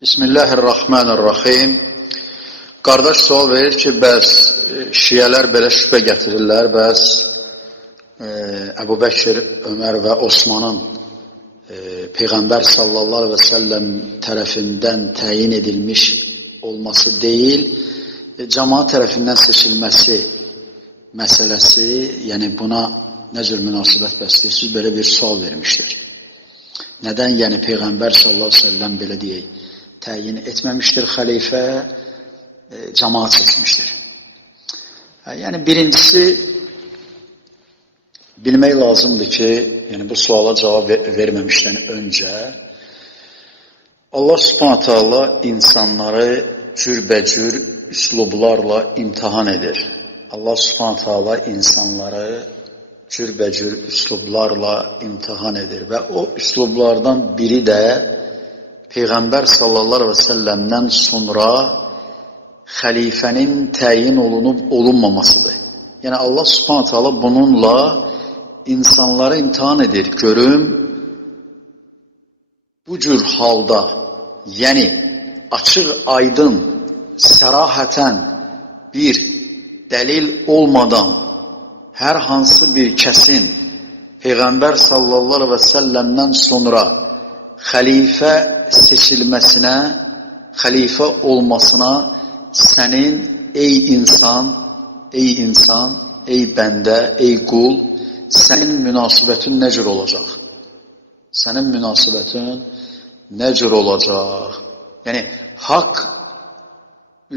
Bismillahirrahmanirrahim. Qardaş sual verir ki, bəs şiyələr belə şübhə gətirirlər, bəs Əbu Bəkir, Ömər və Osmanın Peyğəmbər sallallahu aleyhi və səlləm tərəfindən təyin edilmiş olması deyil, cəmaat tərəfindən seçilməsi məsələsi, yəni buna nə cür münasibət bəsləyirsiniz, belə bir sual vermişdir. Nədən, yəni Peyğəmbər sallallahu aleyhi və səlləm belə deyək, təyin etməmişdir xəlifə, cəmaat seçmişdir. Yəni birincisi, bilmək lazımdır ki, yəni bu suala cavab verməmişdən öncə, Allah subhanətə Allah insanları cürbəcür üslublarla imtihan edir. Allah subhanətə Allah insanları cürbəcür üslublarla imtihan edir və o üslublardan biri də Peyğəmbər sallallahu aleyhi və səlləmdən sonra xəlifənin təyin olunub olunmamasıdır. Yəni Allah subhanətə Allah bununla insanları imtihan edir. Görüm, bu cür halda, yəni açıq, aydın, sərahətən bir dəlil olmadan hər hansı bir kəsin Peyğəmbər sallallahu aleyhi və səlləmdən sonra xəlifə seçilməsinə, xəlifə olmasına sənin ey insan, ey bəndə, ey qul, sənin münasibətin nə cür olacaq? Sənin münasibətin nə cür olacaq? Yəni, haqq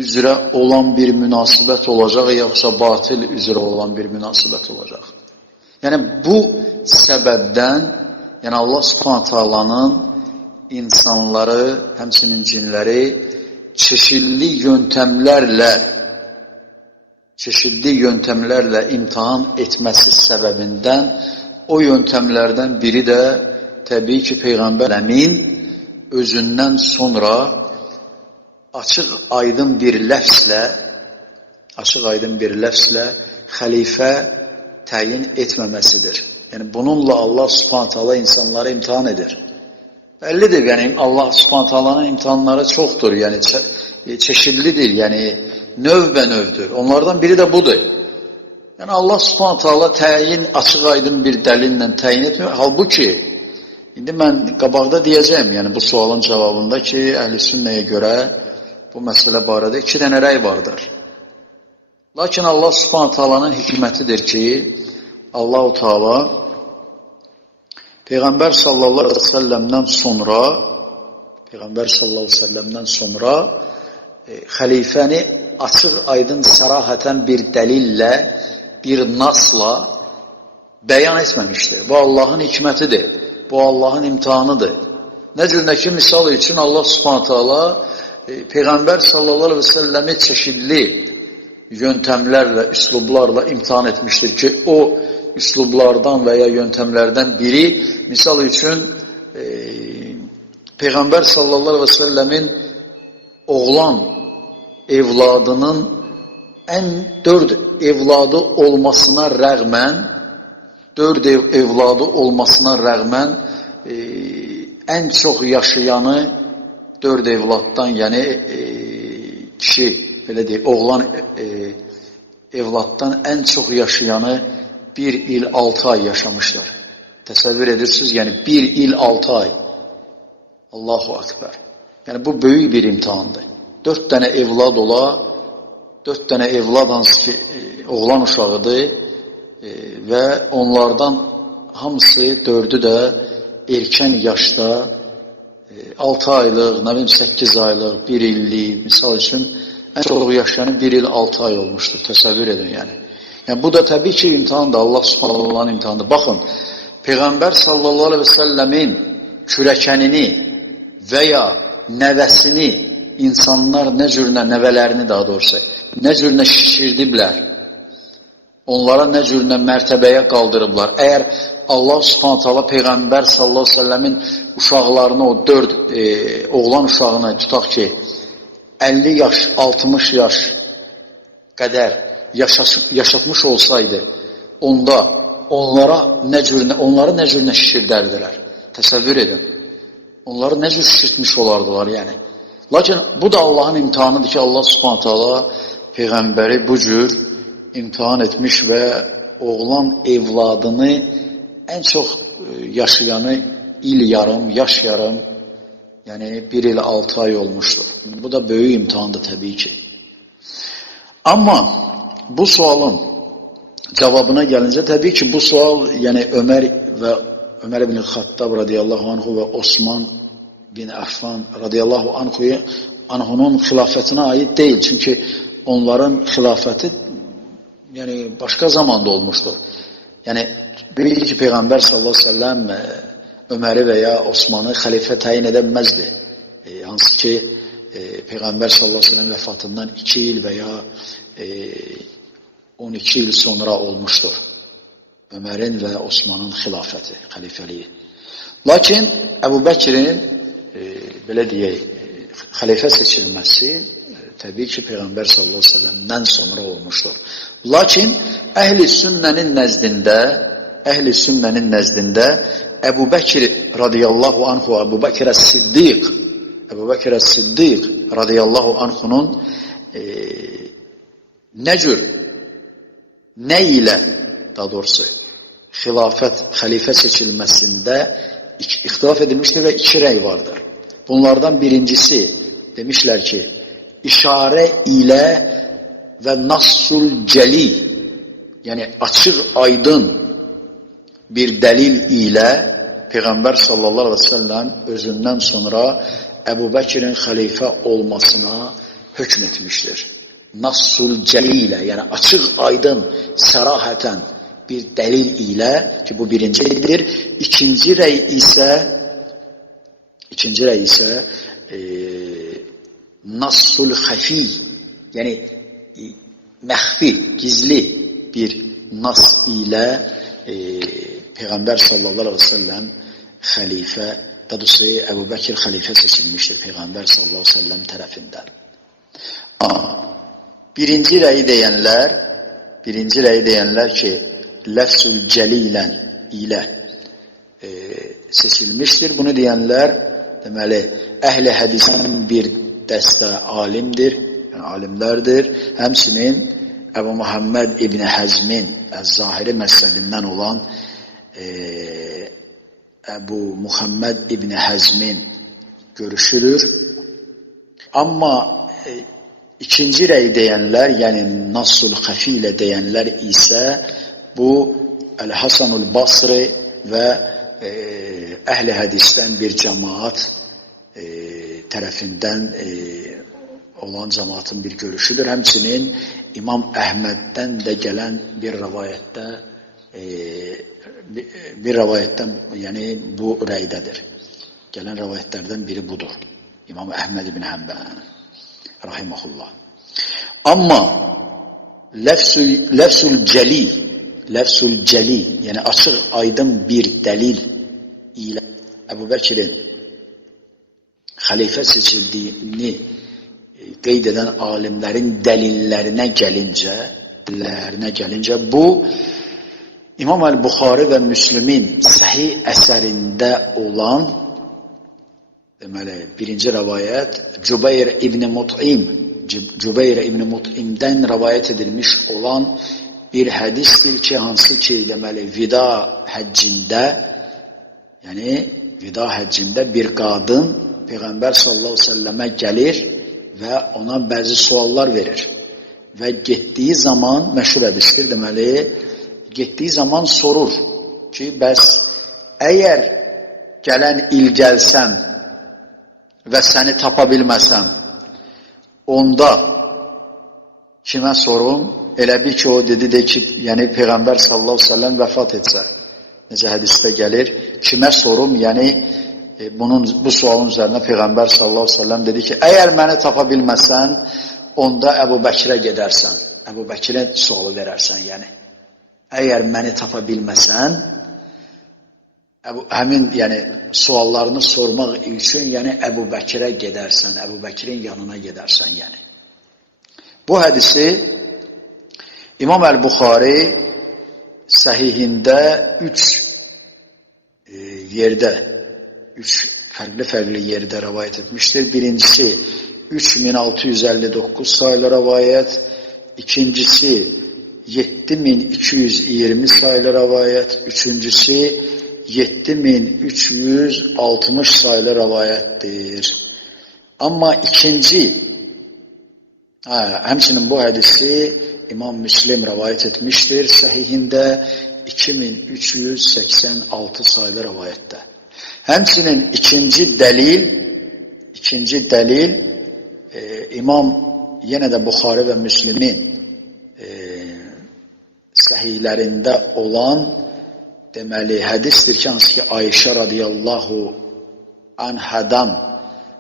üzrə olan bir münasibət olacaq, yoxsa batil üzrə olan bir münasibət olacaq? Yəni, bu səbəbdən, yəni Allah subhanətə Allah'ın insanları, həmçinin cinləri çeşidli yöntəmlərlə imtihan etməsi səbəbindən o yöntəmlərdən biri də təbii ki, Peyğəmbərin özündən sonra açıq aydın bir ləfslə xəlifə təyin etməməsidir. Yəni bununla Allah subhanətə Allah insanları imtihan edir. Bəllidir, yəni Allah subhanətə Allah'ın imtihanları çoxdur, yəni çeşidlidir, yəni növbə-növdür. Onlardan biri də budur. Yəni Allah subhanətə Allah təyin, açıq aydın bir dəlillə təyin etmiyor. Halbuki, indi mən qabaqda deyəcəyim, yəni bu sualın cavabında ki, əhl-i sünnəyə görə bu məsələ barədə 2 dənə rəy vardır. Lakin Allah subhanətə Allah'ın hikmətidir ki, Allah-u Teala Peyğəmbər sallallahu aleyhi və səlləmdən sonra xəlifəni açıq, aydın, sərahətən bir dəlillə, bir nasla bəyan etməmişdir. Bu Allahın hikmətidir, bu Allahın imtihanıdır. Nə cür ki, misal üçün Allah subhanətə Allah Peyğəmbər sallallahu aleyhi və səlləmi çeşidli yöntəmlərlə, üslublarla imtihan etmişdir ki, o üslublardan və ya yöntəmlərdən biri, misal üçün, Peyğəmbər sallallahu aleyhi və səlləmin oğlan evladının 4 evladı olmasına rəğmən ən çox yaşayanı 4 evladdan, yəni kişi, belə deyək, oğlan evladdan ən çox yaşayanı 1 il 6 ay yaşamışlar. Təsəvvür edirsiniz, yəni 1 il 6 ay. Allahu Akbar. Yəni bu böyük bir imtihandır. 4 dənə evlad ola, 4 dənə evlad hansı ki, oğlan uşağıdır və onlardan hamısı 4'ü də erkən yaşda 6 aylıq, 8 aylıq, 1 illik, misal üçün ən çox yaşayanı 1 il 6 ay olmuşdur. Təsəvvür edin yəni. Yəni bu da təbii ki, imtihandır, Allah subhanahu Allah'ın imtihanıdır. Baxın, Peyğəmbər sallallahu aleyhi və səlləmin kürəkənini və ya nəvəsini insanlar nə cürünə, nəvələrini daha doğrusu, nə cürünə şişirdiblər, onlara nə cürünə mərtəbəyə qaldırıblar. Əgər Allah subhanətə Allah Peyğəmbər sallallahu aleyhi və səlləmin uşaqlarını, o 4 oğlan uşağını tutaq ki, 50 yaş, 60 yaş qədər yaşatmış olsaydı, onda onları nə cürünə şişirdərdilər. Təsəvvür edin. Onları nə cür şişirtmiş olardılar, yəni. Lakin bu da Allahın imtihanıdır ki, Allah Subhanahu taala Peyğəmbəri bu cür imtihan etmiş və oğlan evladını ən çox yaşayanı yaş yarım, yəni 1 il 6 ay olmuşdur. Bu da böyük imtihandır təbii ki. Amma bu sualın cavabına gəlincə, təbii ki, bu sual yəni Ömər ibn Xattab radiyallahu anhu və Osman bin Affan radiyallahu anhunun xilafətinə aid deyil. Çünki onların xilafəti yəni başqa zamanda olmuşdur. Yəni bilir ki, Peyğəmbər sallallahu əleyhi və səlləm Öməri və ya Osmanı xəlifə təyin edə bilməzdi. Hansı ki, Peyğəmbər sallallahu əleyhi və səlləm vəfatından 2 il və ya 12 il sonra olmuşdur. Ömərin və Osmanın xilafəti, xəlifəliyi. Lakin Əbu Bəkirin belə deyək, xəlifə seçilməsi təbii ki, Peyğəmbər sallallahu əleyhi və səlləmdən sonra olmuşdur. Lakin əhl-i sünnənin nəzdində Əbu Bəkir radiyallahu anhu, Əbu Bəkir Əs-Siddiq radiyallahu anhunun nə ilə daha doğrusu xəlifə seçilməsində ixtilaf edilmişdir və 2 rəy vardır. Bunlardan birincisi demişlər ki, işarə ilə və nassul cəli, yəni açıq aydın bir dəlil ilə Peyğəmbər sallallahu aleyhi və səlləm özündən sonra Əbu Bəkirin xəlifə olmasına hökm etmişdir. Nassul cəli ilə, yəni açıq aydın, sərahətən bir dəlil ilə ki, bu birincidir. İkinci rəy isə nassul xəfi, yəni məxfi, gizli bir nas ilə Peyğəmbər sallallahu aleyhi və səlləm xəlifə, daha doğrusu Əbu Bəkir xəlifə seçilmişdir Peyğəmbər sallallahu aleyhi və səlləm tərəfindən. Birinci rəyi deyənlər ki, ləfsul cəlilən ilə seçilmişdir. Bunu deyənlər, deməli, əhl-i hədisin bir dəstə alimlərdir. Həmçinin Əbu Muhammed İbn Həzmin Əz-Zahiri məzhəbindən olan Əbu Muhammed İbn Həzmin görüşüdür. Amma ikinci rəy deyənlər, yəni Nassul Xəfi ilə deyənlər isə bu Əl-Hasanul Basri və əhl-i hədisdən bir cəmaat tərəfindən olan cəmaatın bir görüşüdür. Həmçinin İmam Əhməddən də gələn bir rəvayətdən, yəni bu rəydədir. Gələn rəvayətlərdən biri budur. İmam Əhməd ibn Həmbən rahiməhullah. Amma ləfsul cəli, yəni açıq aydın bir dəlil ilə Əbu Bəkirin xəlifə seçildiyini qeyd edən alimlərin dəlillərinə gəlincə, bu İmam Əl-Buxari və Müslimin səhih əsərində olan, deməli, birinci rəvayət Cübeyr ibn Mut'imdən rəvayət edilmiş olan bir hədisdir ki, hansı ki, deməli, vida həccində bir qadın Peyğəmbər sallallahu aleyhi ve səlləmə gəlir və ona bəzi suallar verir. Və getdiyi zaman, məşhur hədisdir, deməli, getdiyi zaman sorur ki, bəs əgər gələn il gəlsəm və səni tapa bilməsəm, onda kimə sorum? Elə bir ki, o dedi ki, yəni Peyğəmbər sallallahu aleyhi ve sellem vəfat etsə, necə hədisdə gəlir, kimə sorum? Yəni, bu sualın üzərinə Peyğəmbər sallallahu aleyhi ve sellem dedi ki, əgər məni tapa bilməsən, onda Əbu Bəkirə gedərsən, Əbu Bəkirə sualı verərsən, yəni. Əgər məni tapa bilməsən, həmin suallarını sormaq üçün Əbu Bəkirə gedərsən, Əbu Bəkirin yanına gedərsən. Bu hədisi İmam Əl-Buxari səhihində 3 yerdə, 3 fərqli yerdə rəvayət etmişdir. Birincisi 3659 sayılı rəvayət, ikincisi 7220 sayılı rəvayət, üçüncüsü 7360 sayılı rəvayətdir. Amma ikinci, həmçinin bu hədisi İmam Müslim rəvayət etmişdir səhihində 2386 sayılı rəvayətdə. Həmçinin ikinci dəlil İmam yenə də Buxari və Müslimin səhihlərində olan deməli hədisdir ki, hansı ki Ayşə radiyallahu anhadan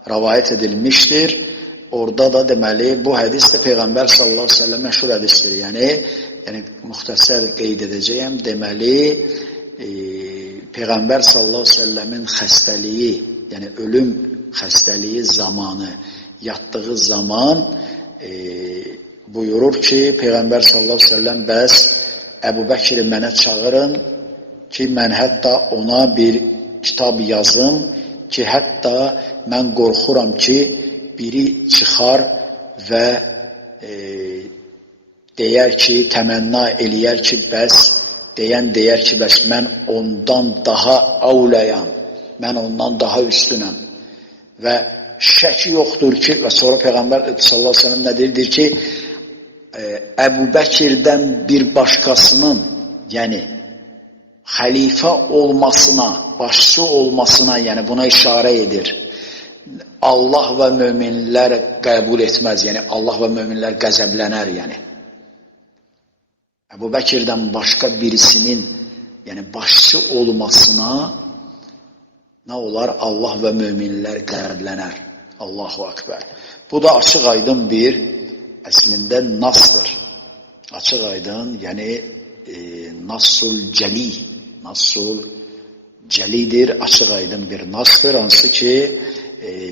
rəvayət edilmişdir. Orada da deməli bu hədis də Peyğəmbər sallallahu əleyhi və səlləm məşhur hədisdir. Yəni müxtəsər qeyd edəcəyəm. Deməli Peyğəmbər sallallahu əleyhi və səlləmin xəstəliyi, yəni ölüm xəstəliyi zamanı, yatdığı zaman buyurur ki, Peyğəmbər sallallahu əleyhi və səlləm bəs Əbu Bəkri mənə çağırın ki, mən hətta ona bir kitab yazım ki, hətta mən qorxuram ki, biri çıxar və deyər ki, təmənna eləyər ki, bəs deyər ki, bəs mən ondan daha avləyəm, mən ondan daha üstünəm. Və şək yoxdur ki, və sonra Peyğəmbər sallallahu əleyhi və səlləm nə deyir ki, Əbu Bəkirdən bir başqasının, yəni xəlifə olmasına, başçı olmasına, yəni buna işarə edir. Allah və möminlər qəbul etməz, yəni Allah və möminlər qəzəblənər, yəni. Əbu Bəkirdən başqa birisinin, yəni başçı olmasına nə olar? Allah və möminlər qəzəblənər. Allahu Akbar. Bu da açıq aydın bir əslində nasdır. Açıq aydın, yəni nassul cəlidir, açıq aydın bir nasdır. Hansı ki,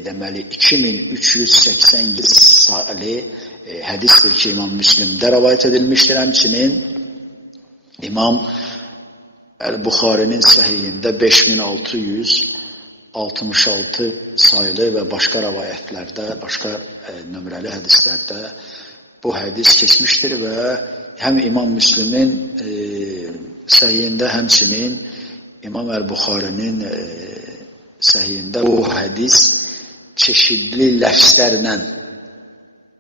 deməli 2387 sayılı hədisdir ki, İmam Müslimdə rəvayət edilmişdir. Həmçinin İmam Əl-Buxarinin səhihində 5666 sayılı və başqa rəvayətlərdə, başqa nömrəli hədislərdə bu hədis keçmişdir və həm İmam Müslimin səhihində, həmçinin İmam Əl-Buxarinin səhihində bu hədis çeşidli ləfslərlə,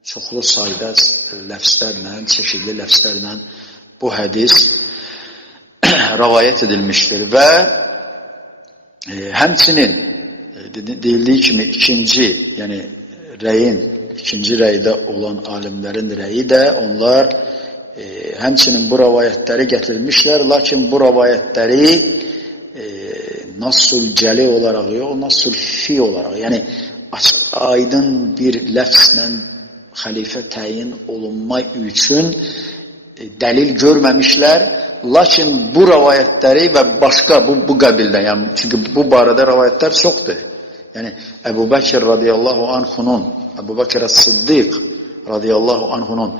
çoxlu sayda ləfslərlə, çeşidli ləfslərlə bu hədis rəvayət edilmişdir və həmçinin deyildiyi kimi ikinci rəydə olan alimlərin rəyi də onlar həmçinin bu rəvayətləri gətirmişlər, lakin bu rəvayətləri nassul cəli olaraq yox, nassul fi olaraq, yəni aydın bir ləfslə xəlifə təyin olunma üçün dəlil görməmişlər, lakin bu rəvayətləri və başqa bu qəbildən, yəni çünki bu barədə rəvayətlər çoxdur. Yəni Əbu Bəkir radiyallahu anhunun, Əbu Bəkir Əs-Siddiq radiyallahu anhunun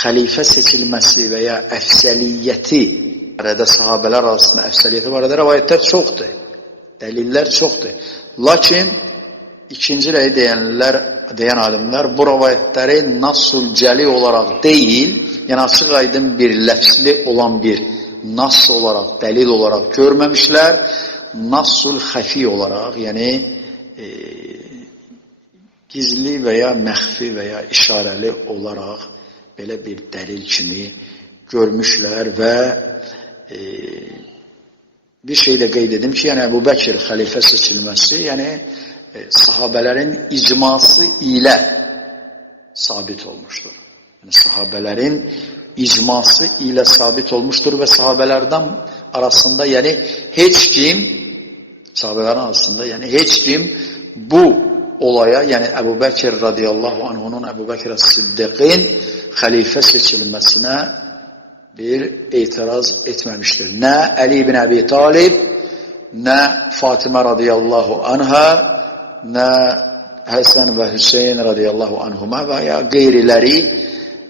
xəlifə seçilməsi və ya əfsəliyyəti barədə, sahabələr arasında əfsəliyyəti barədə rəvayətlər çoxdur, dəlillər çoxdur. Lakin ikinci rəyi deyən alimlər bu rəvayətləri nassul cəli olaraq deyil, yəni açıq aydın bir ləfsli olan bir nas olaraq, dəlil olaraq görməmişlər, nassul xəfi olaraq, yəni gizli və ya məxfi və ya işarəli olaraq belə bir dəlil kimi görmüşlər və bir şey də qeyd edim ki, yəni Əbu Bəkir xəlifə seçilməsi, yəni sahabələrin icması ilə sabit olmuşdur. Yəni sahabələrin icması ilə sabit olmuşdur və sahabələrdən arasında, yəni heç kim bu olaya, yəni Əbu Bəkir radiyallahu anhunun, Əbu Bəkir Əs-Siddiqin xəlifə seçilməsinə bir etiraz etməmişdir. Nə Əli ibn Əbi Talib, nə Fatimə radiyallahu anha, nə Həsən və Hüseyin radiyallahu anhuma və ya qeyriləri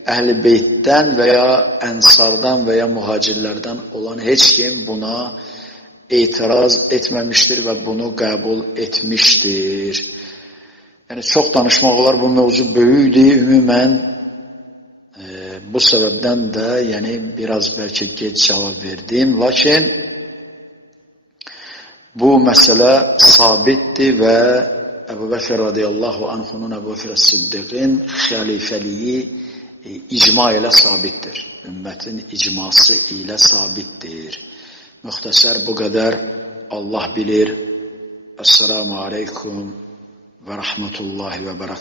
Əhl-i Beytdən və ya Ənsardan və ya mühacirlərdən olan heç kim buna etiraz etməmişdir və bunu qəbul etmişdir. Yəni, çox danışmaq olar, bu mövzu böyükdür, ümumən bu səbəbdən də biraz bəlkə gec cavab verdim, lakin bu məsələ sabitdir və Əbu Bəkr radiyallahu anhunun, Əbu Bəkr Siddiqin xəlifəliyi icma ilə sabitdir. Ümmətin icması ilə sabitdir. Müxtəsər bu qədər. Allah bilir. Esselamu aleykum və rəhmətullahi və bərəkətuhu.